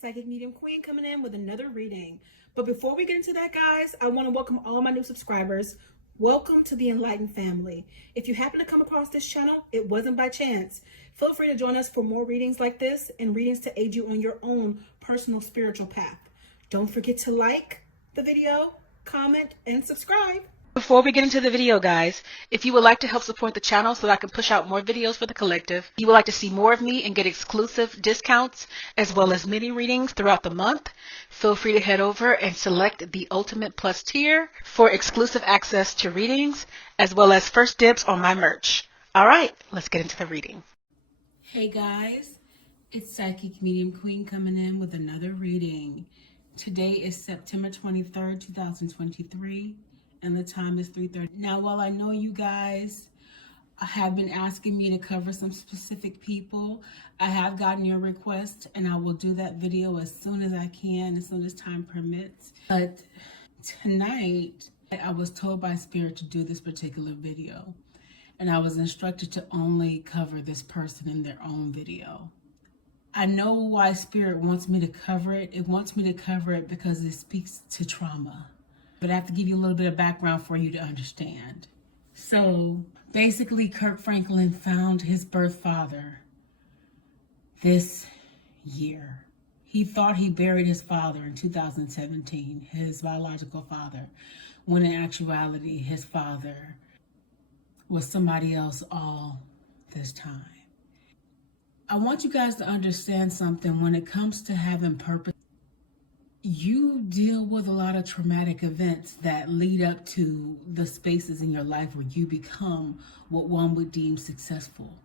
Psychic Medium Queen coming in with another reading. But before we get into that, guys, I want to welcome all my new subscribers. Welcome to the Enlightened family. If you happen to come across this channel, it wasn't by chance. Feel free to join us for more readings like this and readings to aid you on your own personal spiritual path. Don't forget to like the video, comment, and subscribe. Before we get into the video, guys, if you would like to help support the channel so that I can push out more videos for the collective, you would like to see more of me and get exclusive discounts as well as mini readings throughout the month, feel free to head over and select the Ultimate Plus tier for exclusive access to readings as well as first dibs on my merch. All right, let's get into the reading. Hey guys, it's Psychic Medium Queen coming in with another reading. Today is September 23rd, 2023. And the time is 3:30. Now, while I know you guys have been asking me to cover some specific people, I have gotten your request and I will do that video as soon as I can, as soon as time permits. But tonight, I was told by Spirit to do this particular video. And I was instructed to only cover this person in their own video. I know why Spirit wants me to cover it. It wants me to cover it because it speaks to trauma. But I have to give you a little bit of background for you to understand. So basically, Kirk Franklin found his birth father this year. He thought he buried his father in 2017, his biological father, when in actuality, his father was somebody else all this time. I want you guys to understand something when it comes to having purpose. You deal with a lot of traumatic events that lead up to the spaces in your life where you become what one would deem successful.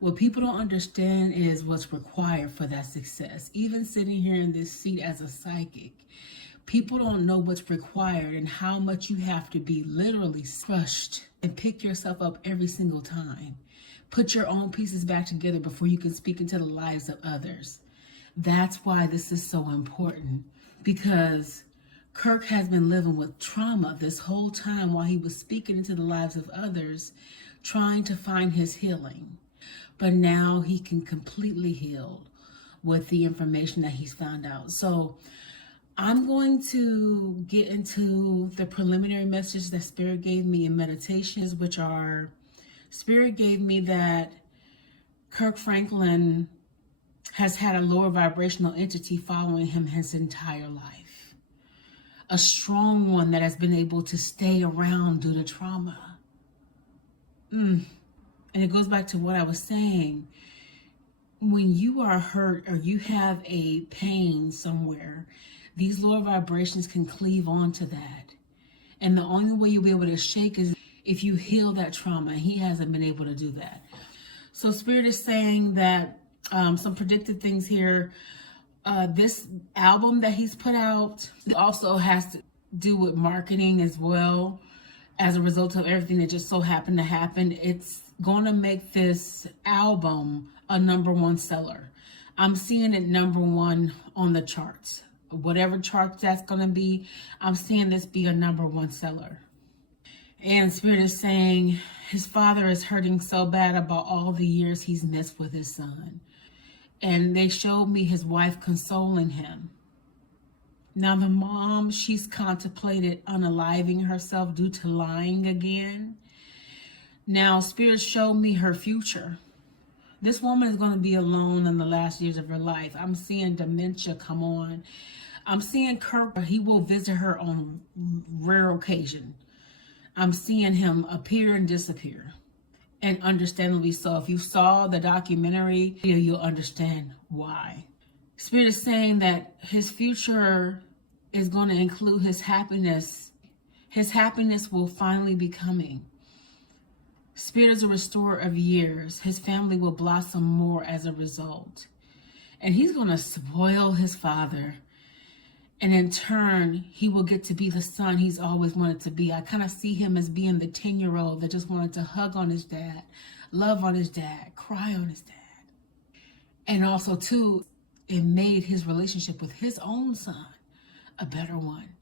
What people don't understand is what's required for that success. Even sitting here in this seat as a psychic, people don't know what's required and how much you have to be literally crushed and pick yourself up every single time. Put your own pieces back together before you can speak into the lives of others. That's why this is so important. Because Kirk has been living with trauma this whole time while he was speaking into the lives of others, trying to find his healing. But now he can completely heal with the information that he's found out. So I'm going to get into the preliminary message that Spirit gave me in meditations, which are, Spirit gave me that Kirk Franklin has had a lower vibrational entity following him his entire life. A strong one that has been able to stay around due to trauma. And it goes back to what I was saying. When you are hurt or you have a pain somewhere, these lower vibrations can cleave onto that. And the only way you'll be able to shake is if you heal that trauma. And he hasn't been able to do that. So Spirit is saying that some predicted things here. This album that he's put out also has to do with marketing as well. As a result of everything that just so happened to happen, it's going to make this album a #1 seller. I'm seeing it #1 on the charts. Whatever charts that's going to be, I'm seeing this be a #1 seller. And Spirit is saying his father is hurting so bad about all the years he's missed with his son. And they showed me his wife consoling him. Now the mom, she's contemplated unaliving herself due to lying again. Now Spirit showed me her future. This woman is going to be alone in the last years of her life. I'm seeing dementia come on. I'm seeing Kirk, he will visit her on rare occasion. I'm seeing him appear and disappear. And understandably so. If you saw the documentary, you'll understand why. Spirit is saying that his future is going to include his happiness. His happiness will finally be coming. Spirit is a restorer of years. His family will blossom more as a result. And he's going to spoil his father. And in turn, he will get to be the son he's always wanted to be. I kind of see him as being the 10-year-old that just wanted to hug on his dad, love on his dad, cry on his dad. And also, too, it made his relationship with his own son a better one.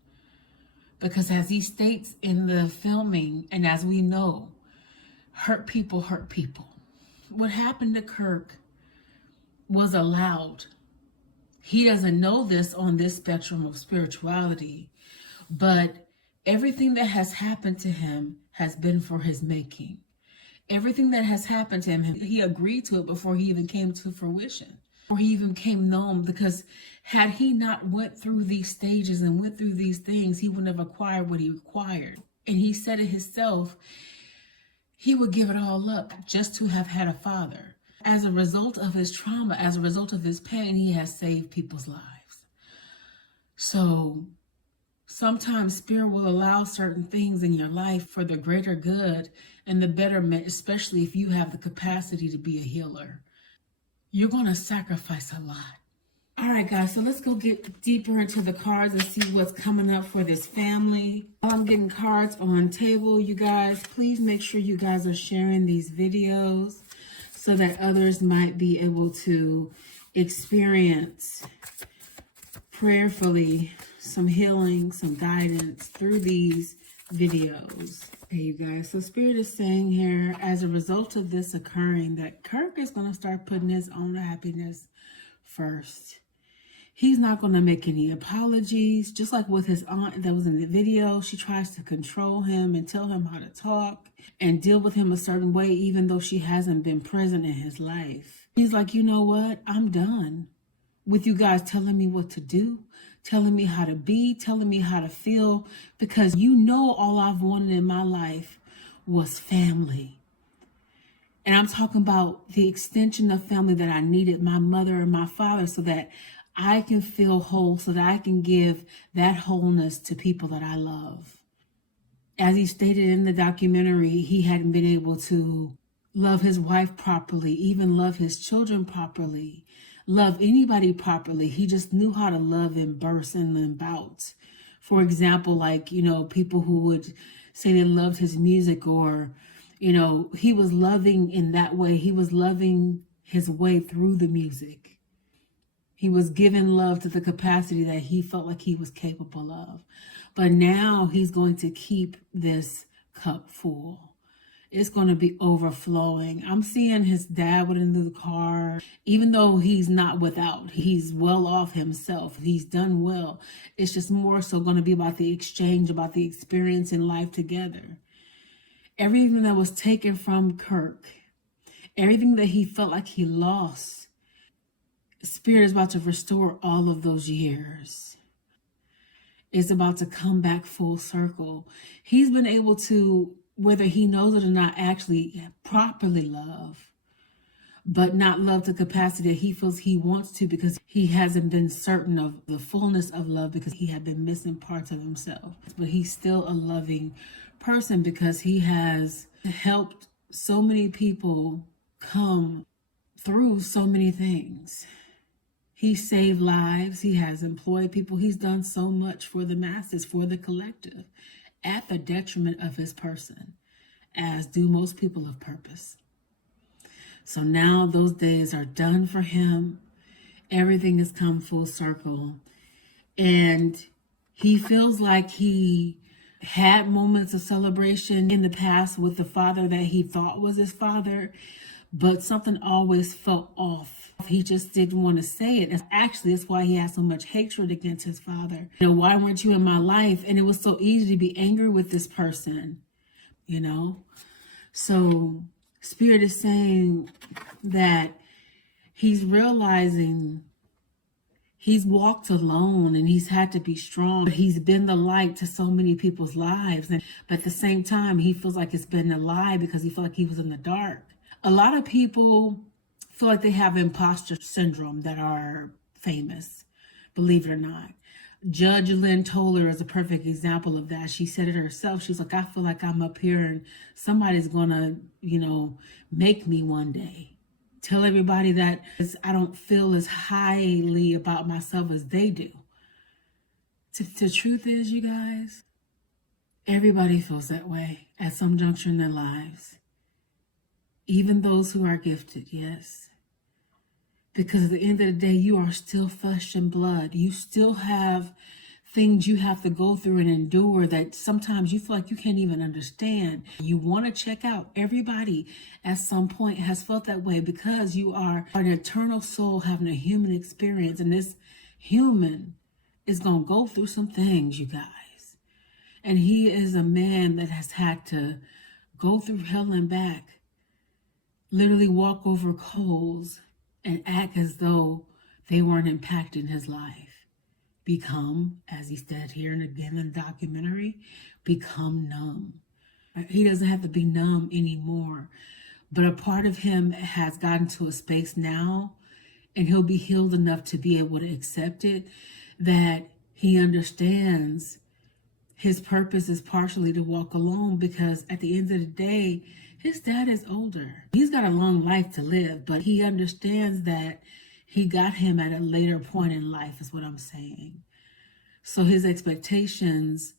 Because as he states in the filming, and as we know, hurt people hurt people. What happened to Kirk was allowed He doesn't know this on this spectrum of spirituality, but everything that has happened to him has been for his making. Everything that has happened to him, he agreed to it before he even came to fruition, or he even came known, because had he not went through these stages and went through these things, he wouldn't have acquired what he required. And he said it himself, he would give it all up just to have had a father. As a result of his trauma, as a result of his pain, he has saved people's lives. So sometimes Spirit will allow certain things in your life for the greater good and the betterment, especially if you have the capacity to be a healer. You're going to sacrifice a lot. All right, guys, so let's go get deeper into the cards and see what's coming up for this family. While I'm getting cards on table, you guys, please make sure you guys are sharing these videos so that others might be able to experience prayerfully some healing, some guidance through these videos. Hey, you guys, so Spirit is saying here, as a result of this occurring, that Kirk is going to start putting his own happiness first. He's not going to make any apologies. Just like with his aunt that was in the video, she tries to control him and tell him how to talk and deal with him a certain way, even though she hasn't been present in his life. He's like, you know what? I'm done with you guys telling me what to do, telling me how to be, telling me how to feel, because you know all I've wanted in my life was family. And I'm talking about the extension of family that I needed, my mother and my father, so that I can feel whole, so that I can give that wholeness to people that I love. As he stated in the documentary, he hadn't been able to love his wife properly, even love his children properly, love anybody properly. He just knew how to love in bursts and in bouts. For example, like, people who would say they loved his music, or, he was loving in that way. He was loving his way through the music. He was giving love to the capacity that he felt like he was capable of. But now he's going to keep this cup full. It's going to be overflowing. I'm seeing his dad with a new car. Even though he's not without, he's well off himself. He's done well. It's just more so going to be about the exchange, about the experience in life together. Everything that was taken from Kirk, everything that he felt like he lost, Spirit is about to restore all of those years. It's about to come back full circle. He's been able to, whether he knows it or not, actually properly love, but not love the capacity that he feels he wants to, because he hasn't been certain of the fullness of love, because he had been missing parts of himself. But he's still a loving person because he has helped so many people come through so many things. He saved lives. He has employed people. He's done so much for the masses, for the collective, at the detriment of his person, as do most people of purpose. So now those days are done for him. Everything has come full circle. And he feels like he had moments of celebration in the past with the father that he thought was his father, but something always felt off. He just didn't want to say it. And actually, that's why he had so much hatred against his father. Why weren't you in my life? And it was so easy to be angry with this person, So Spirit is saying that he's realizing he's walked alone and he's had to be strong. He's been the light to so many people's lives. But at the same time, he feels like it's been a lie because he felt like he was in the dark. A lot of people feel like they have impostor syndrome that are famous, believe it or not. Judge Lynn Toller is a perfect example of that. She said it herself. She's like, I feel like I'm up here and somebody's gonna, make me one day. Tell everybody that I don't feel as highly about myself as they do. The truth is, you guys, everybody feels that way at some juncture in their lives. Even those who are gifted, yes. Because at the end of the day, you are still flesh and blood. You still have things you have to go through and endure that sometimes you feel like you can't even understand. You want to check out. Everybody at some point has felt that way because you are an eternal soul having a human experience, and this human is going to go through some things, you guys. And he is a man that has had to go through hell and back, literally walk over coals and act as though they weren't impacting his life. Become, as he said here and again in the documentary, become numb. He doesn't have to be numb anymore. But a part of him has gotten to a space now, and he'll be healed enough to be able to accept it, that he understands his purpose is partially to walk alone, because at the end of the day, his dad is older. He's got a long life to live, but he understands that he got him at a later point in life, is what I'm saying. So his expectations,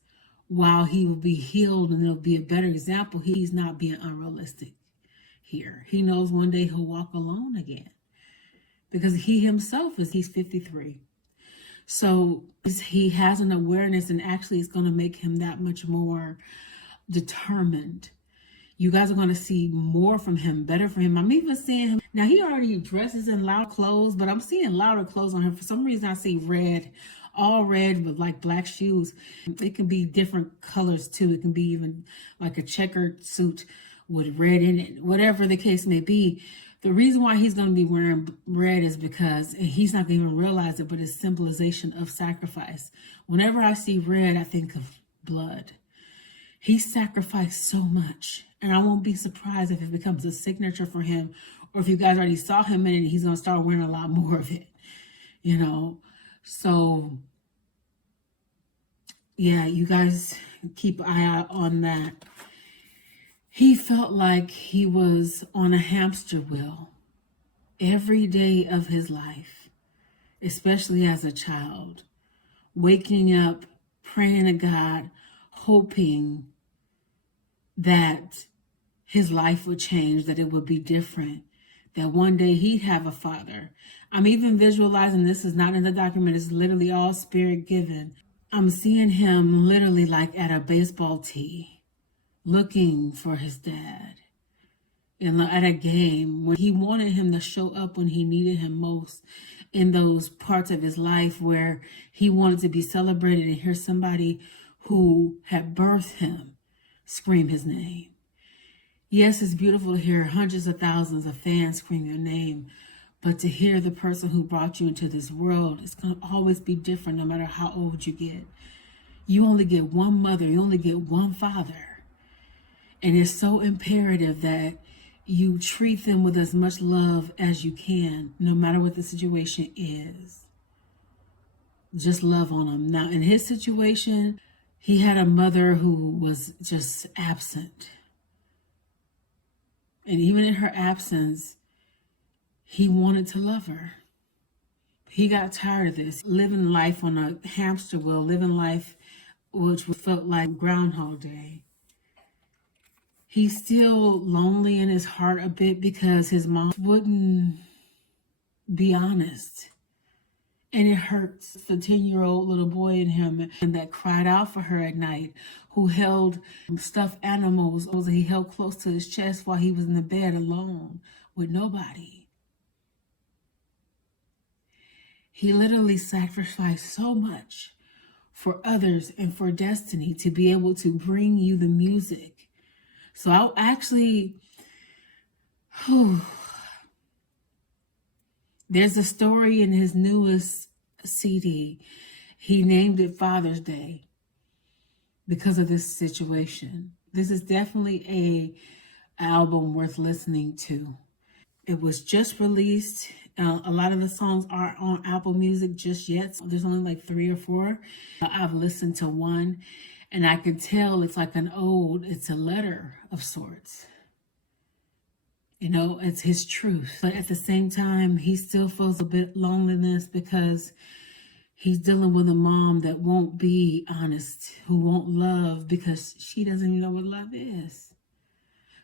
while he will be healed and it'll be a better example, he's not being unrealistic here. He knows one day he'll walk alone again, because he himself he's 53. So he has an awareness, and actually it's going to make him that much more determined. You guys are going to see more from him, better from him. I'm even seeing him. Now, he already dresses in loud clothes, but I'm seeing louder clothes on him. For some reason, I see red, all red with like black shoes. It can be different colors too. It can be even like a checkered suit with red in it, whatever the case may be. The reason why he's going to be wearing red is because he's not going to even realize it, but it's symbolization of sacrifice. Whenever I see red, I think of blood. He sacrificed so much, and I won't be surprised if it becomes a signature for him, or if you guys already saw him in it, he's going to start wearing a lot more of it, you know. So, yeah, you guys keep an eye out on that. He felt like he was on a hamster wheel every day of his life, especially as a child, waking up, praying to God, hoping that his life would change, that it would be different, that one day he'd have a father. I'm even visualizing, this is not in the document, it's literally all spirit given. I'm seeing him literally like at a baseball tee, looking for his dad. And at a game, when he wanted him to show up when he needed him most, in those parts of his life where he wanted to be celebrated and hear somebody who had birthed him scream his name. Yes, it's beautiful to hear hundreds of thousands of fans scream your name, but to hear the person who brought you into this world, it's going to always be different no matter how old you get. You only get one mother, you only get one father. And it's so imperative that you treat them with as much love as you can, no matter what the situation is. Just love on them. Now, in his situation, he had a mother who was just absent. And even in her absence, he wanted to love her. He got tired of this, living life on a hamster wheel, living life which felt like Groundhog Day. He's still lonely in his heart a bit because his mom wouldn't be honest. And it hurts the 10-year-old little boy in him and that cried out for her at night, who held stuffed animals that he held close to his chest while he was in the bed alone with nobody. He literally sacrificed so much for others and for destiny to be able to bring you the music. So I actually, there's a story in his newest CD. He named it Father's Day because of this situation. This is definitely a album worth listening to. It was just released. A lot of the songs aren't on Apple Music just yet. So there's only like 3 or 4. I've listened to one, and I can tell it's like an ode. It's a letter of sorts. You know, it's his truth. But at the same time, he still feels a bit loneliness because he's dealing with a mom that won't be honest, who won't love because she doesn't even know what love is.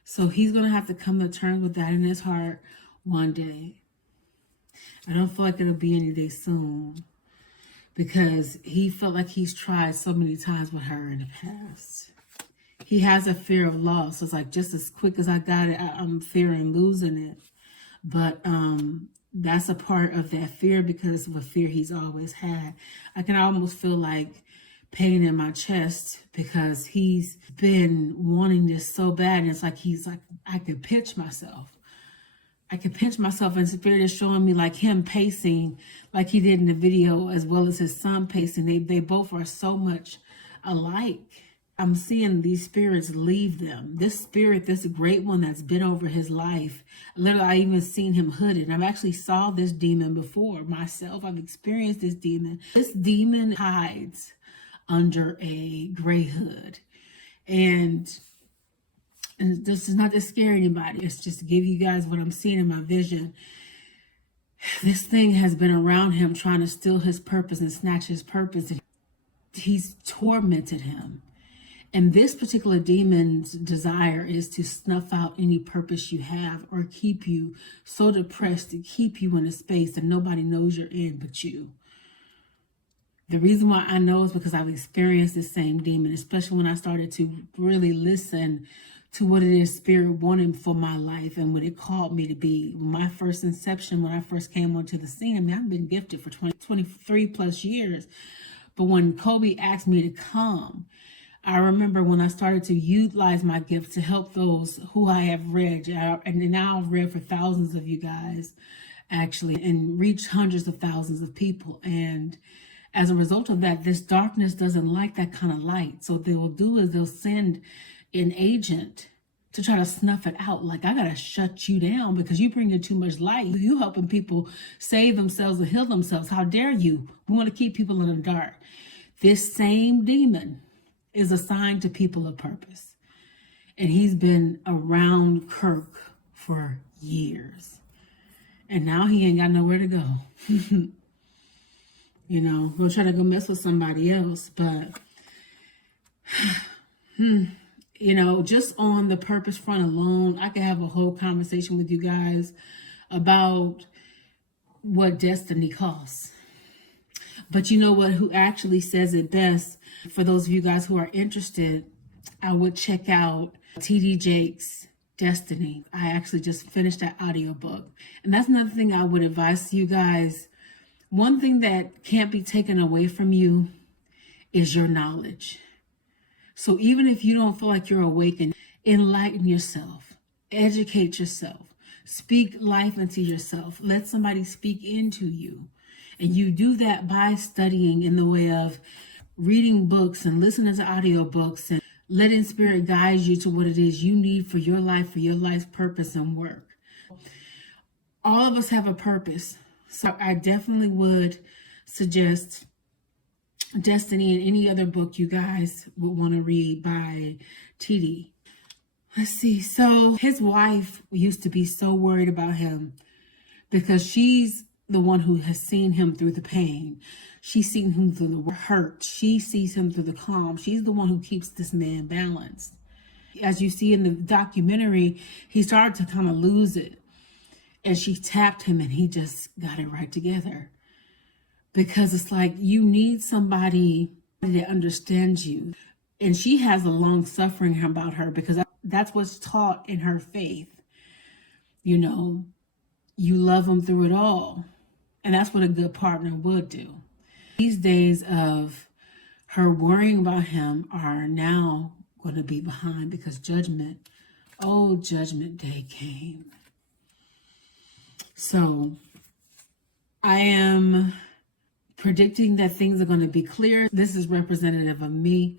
So he's going to have to come to terms with that in his heart one day. I don't feel like it'll be any day soon, because he felt like he's tried so many times with her in the past. He has a fear of loss. It's like, just as quick as I got it, I'm fearing losing it. But that's a part of that fear, because of a fear he's always had. I can almost feel like pain in my chest, because he's been wanting this so bad. And it's like, he's like, I could pinch myself. And Spirit is showing me like him pacing like he did in the video, as well as his son pacing. They both are so much alike. I'm seeing these spirits leave them. This spirit, this great one that's been over his life. Literally, I even seen him hooded. I've actually saw this demon before myself. I've experienced this demon. This demon hides under a gray hood. And this is not to scare anybody. It's just to give you guys what I'm seeing in my vision. This thing has been around him, trying to steal his purpose and snatch his purpose. He's tormented him. And this particular demon's desire is to snuff out any purpose you have, or keep you so depressed, to keep you in a space that nobody knows you're in but you. The reason why I know is because I've experienced the same demon, especially when I started to really listen to what it is Spirit wanted for my life and what it called me to be. My first inception, when I first came onto the scene, I mean, I've been gifted for 23 plus years. But when Kobe asked me to come, I remember when I started to utilize my gift to help those who I have read, and now I've read for thousands of you guys, actually, and reached hundreds of thousands of people. And as a result of that, this darkness doesn't like that kind of light. So what they will do is they'll send an agent to try to snuff it out. Like, I gotta shut you down because you bring in too much light. You helping people save themselves and heal themselves. How dare you? We want to keep people in the dark. This same demon is assigned to people of purpose. And he's been around Kirk for years. And now he ain't got nowhere to go. You know, we'll try to go mess with somebody else. But, you know, just on the purpose front alone, I could have a whole conversation with you guys about what destiny costs. But you know what, who actually says it best? For those of you guys who are interested, I would check out TD Jake's Destiny. I actually just finished that audiobook. And that's another thing I would advise you guys. One thing that can't be taken away from you is your knowledge. So even if you don't feel like you're awakened, enlighten yourself, educate yourself, speak life into yourself, let somebody speak into you. And you do that by studying, in the way of reading books and listening to audiobooks and letting Spirit guide you to what it is you need for your life's purpose and work. All of us have a purpose. So I definitely would suggest Destiny and any other book you guys would want to read by TD. Let's see. So his wife used to be so worried about him because she's the one who has seen him through the pain. She's seen him through the hurt. She sees him through the calm. She's the one who keeps this man balanced. As you see in the documentary, he started to kind of lose it. And she tapped him and he just got it right together. Because it's like, you need somebody that understands you. And she has a long suffering about her, because that's what's taught in her faith. You know, you love them through it all. And that's what a good partner would do. These days of her worrying about him are now going to be behind, because judgment day came. So I am predicting that things are going to be clear. This is representative of me,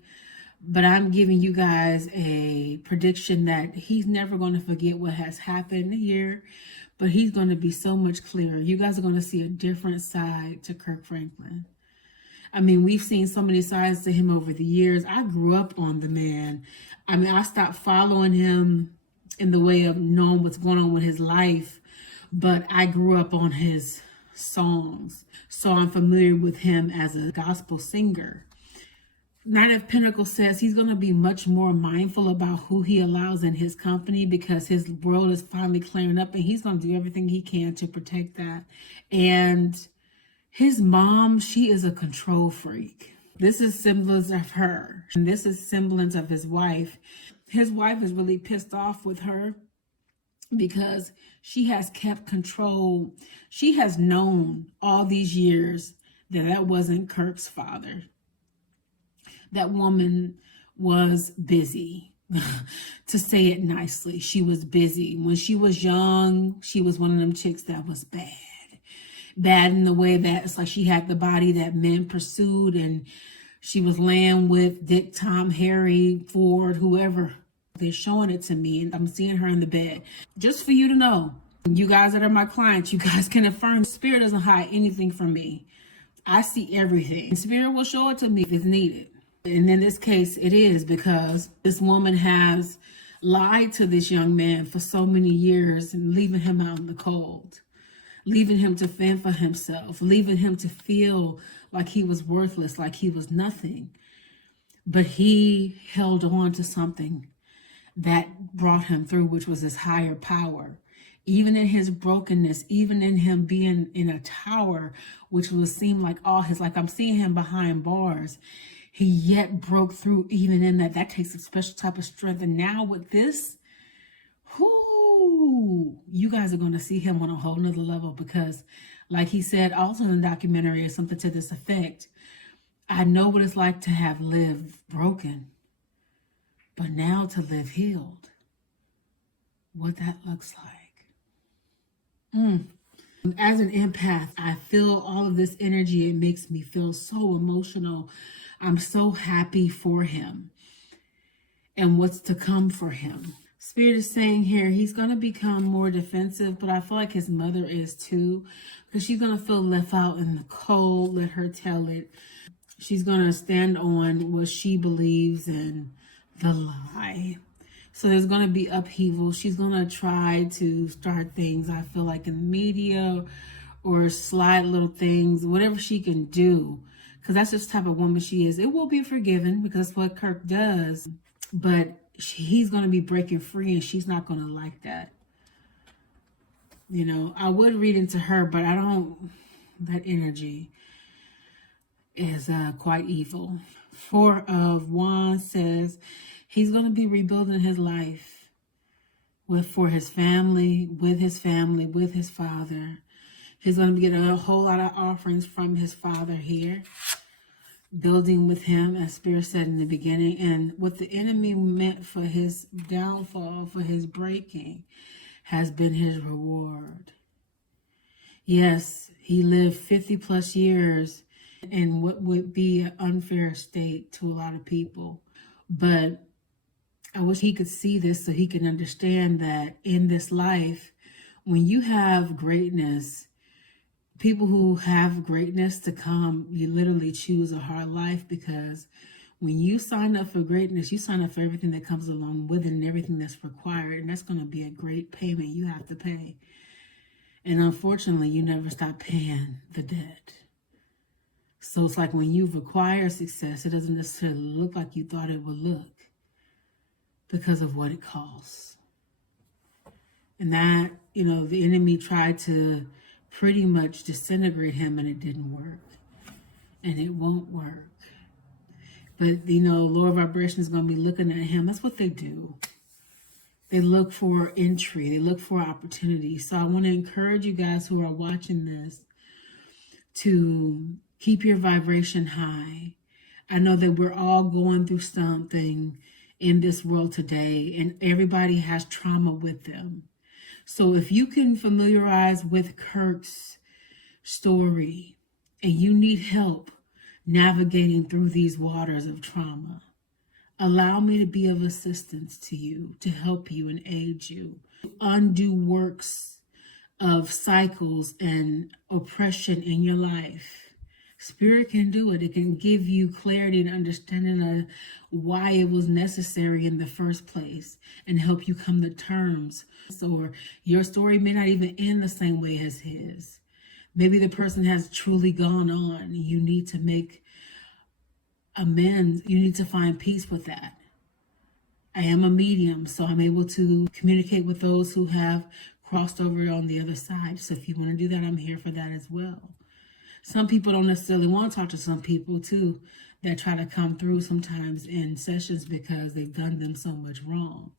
but I'm giving you guys a prediction that he's never going to forget what has happened here, but he's going to be so much clearer. You guys are going to see a different side to Kirk Franklin. I mean, we've seen so many sides to him over the years. I grew up on the man. I mean, I stopped following him in the way of knowing what's going on with his life, but I grew up on his songs. So I'm familiar with him as a gospel singer. Knight of Pentacles says he's going to be much more mindful about who he allows in his company, because his world is finally clearing up, and he's going to do everything he can to protect that. And His mom, she is a control freak. This is semblance of her. And this is semblance of his wife. His wife is really pissed off with her because she has kept control. She has known all these years that that wasn't Kirk's father. That woman was busy. To say it nicely, she was busy. When she was young, she was one of them chicks that was bad. Bad in the way that it's like she had the body that men pursued, and she was laying with Dick, Tom, Harry, Ford, whoever. They're showing it to me, and I'm seeing her in the bed. Just for you to know, you guys that are my clients, you guys can affirm Spirit doesn't hide anything from me. I see everything. Spirit will show it to me if it's needed. And in this case, it is, because this woman has lied to this young man for so many years and leaving him out in the cold, leaving him to fend for himself, leaving him to feel like he was worthless, like he was nothing. But he held on to something that brought him through, which was his higher power. Even in his brokenness, even in him being in a tower, which would seem like all his, like I'm seeing him behind bars, he yet broke through even in that. That takes a special type of strength. And now with this, you guys are going to see him on a whole nother level, because like he said also in the documentary or something to this effect, I know what it's like to have lived broken, but now to live healed, what that looks like. As an empath, I feel all of this energy. It makes me feel so emotional. I'm so happy for him and what's to come for him. Spirit is saying here, he's going to become more defensive, but I feel like his mother is too, because she's going to feel left out in the cold. Let her tell it. She's going to stand on what she believes in, the lie. So there's going to be upheaval. She's going to try to start things, I feel like, in the media, or slide little things, whatever she can do, because that's just the type of woman she is. It will be forgiven because that's what Kirk does, but he's going to be breaking free, and she's not going to like that. You know, I would read into her, but I don't, that energy is quite evil. Four of Wands says he's going to be rebuilding his life for his family, with his family, with his father. He's going to get a whole lot of offerings from his father here, building with him, as Spirit said in the beginning. And what the enemy meant for his downfall, for his breaking, has been his reward. Yes, he lived 50 plus years in what would be an unfair state to a lot of people. But I wish he could see this so he can understand that in this life, when you have greatness, people who have greatness to come, you literally choose a hard life, because when you sign up for greatness, you sign up for everything that comes along with it and everything that's required. And that's going to be a great payment you have to pay. And unfortunately, you never stop paying the debt. So it's like when you've acquired success, it doesn't necessarily look like you thought it would look because of what it costs. And that, you know, the enemy tried to pretty much disintegrate him, and it didn't work. And it won't work. But, you know, lower vibration is going to be looking at him. That's what they do. They look for entry. They look for opportunity. So I want to encourage you guys who are watching this to keep your vibration high. I know that we're all going through something in this world today, and everybody has trauma with them. So if you can familiarize with Kirk's story and you need help navigating through these waters of trauma, allow me to be of assistance to you, to help you and aid you. Undo works of cycles and oppression in your life. Spirit can do it. It can give you clarity and understanding of why it was necessary in the first place and help you come to terms. So your story may not even end the same way as his. Maybe the person has truly gone on. You need to make amends. You need to find peace with that. I am a medium, so I'm able to communicate with those who have crossed over on the other side. So if you want to do that, I'm here for that as well. Some people don't necessarily want to talk to some people too that try to come through sometimes in sessions because they've done them so much wrong.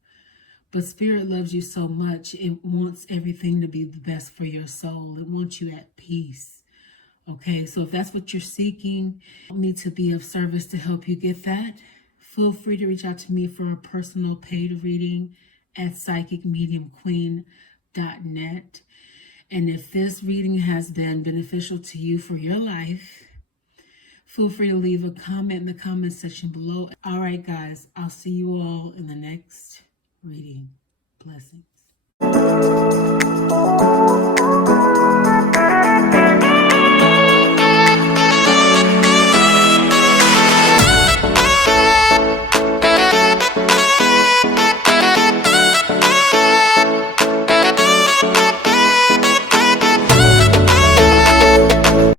But Spirit loves you so much. It wants everything to be the best for your soul. It wants you at peace. Okay, so if that's what you're seeking, want me to be of service to help you get that, feel free to reach out to me for a personal paid reading at psychicmediumqueen.net. And if this reading has been beneficial to you for your life, feel free to leave a comment in the comment section below. All right, guys, I'll see you all in the next reading. Blessings.